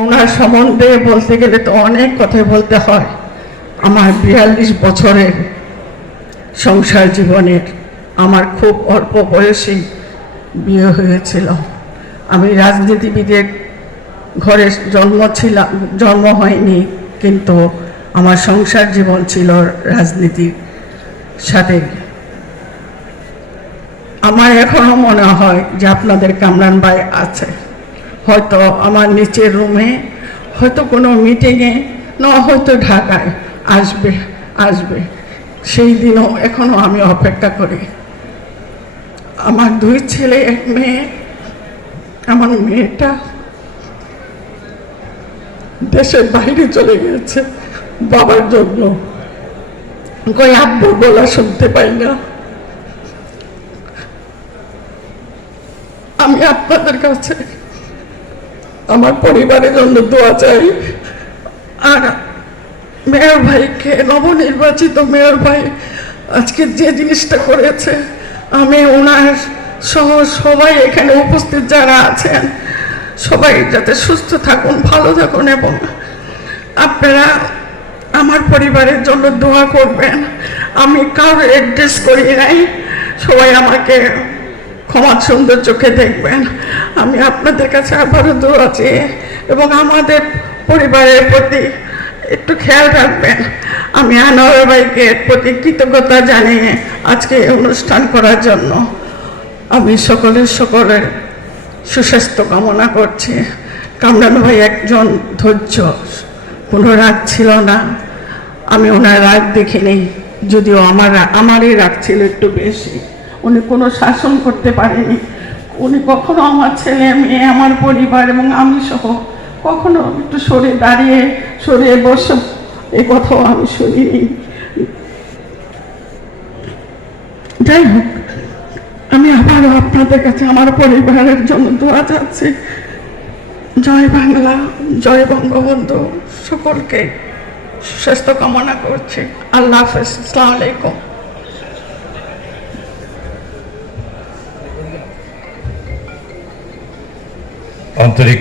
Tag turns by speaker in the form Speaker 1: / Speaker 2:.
Speaker 1: ওনার সম্বন্ধে বলতে গেলে তো অনেক কথাই বলতে হয়। আমার বিয়াল্লিশ বছরের সংসার জীবনের আমার খুব অল্প বয়সেই বিয়ে হয়েছিল। আমি রাজনীতিবিদের ঘরে জন্ম ছিলাম, জন্ম হয়নি, কিন্তু আমার সংসার জীবন ছিল রাজনীতির সাথে। আমার এখনও মনে হয় যে আপনাদের কামরান ভাই আছে। হয়তো আমার নিচের রুমে, হয়তো কোনো মিটিংয়ে না হয়তো ঢাকায় আসবে আসবে। সেই দিনও এখনও আমি অপেক্ষা করি। আমার দুই ছেলে, এক মেয়ে, আমার মেয়েটা দেশের বাইরে চলে গেছে বাবার জন্য। কই আব্বু বলা শুনতে পাই না। আমি আপনাদের কাছে পরিবারের জন্য দোয়া চাই আর মেয়র ভাইকে নবনির্বাচিত মেয়র ভাই আজকে যে জিনিসটা করেছে, আমি ওনার সহ সবাই এখানে উপস্থিত যারা আছেন, সবাই যাতে সুস্থ থাকুন, ভালো থাকুন এবং আপনারা আমার পরিবারের জন্য দোয়া করবেন। আমি কারও অ্যাড্রেস করি নাই, সবাই আমাকে ক্ষমা সুন্দর চোখে দেখবেন। আমি আপনাদের কাছে আবারও দোয়া চেয়ে এবং আমাদের পরিবারের প্রতি একটু খেয়াল রাখবেন। আমি আনোয়ার ভাইকে প্রতি কৃতজ্ঞতা জানিয়ে আজকে অনুষ্ঠান করার জন্য আমি সকলের সকলের সুস্বাস্থ্য কামনা করছি। কামরান ভাই একজন ধৈর্য, কোনো রাগ ছিল না। আমি ওনার রাগ দেখিনি, যদিও আমার আমারই রাগ ছিল একটু বেশি। উনি কোনো শাসন করতে পারেনি। উনি কখনো আমার ছেলে, মেয়ে, আমার পরিবার এবং আমি সহ কখনো একটু সরে দাঁড়িয়ে, সরে বসে, এ কথাও আমি শুনিনি। যাই হোক, আমি আবারও আপনাদের কাছে আমার পরিবারের জন্য দোয়া চাচ্ছি। জয় বাংলা, জয় বঙ্গবন্ধু, সকলকে সুস্বাস্থ্য কামনা করছি। আল্লাহ হাফেজ, আসসালামু আলাইকুম।
Speaker 2: আন্তরিক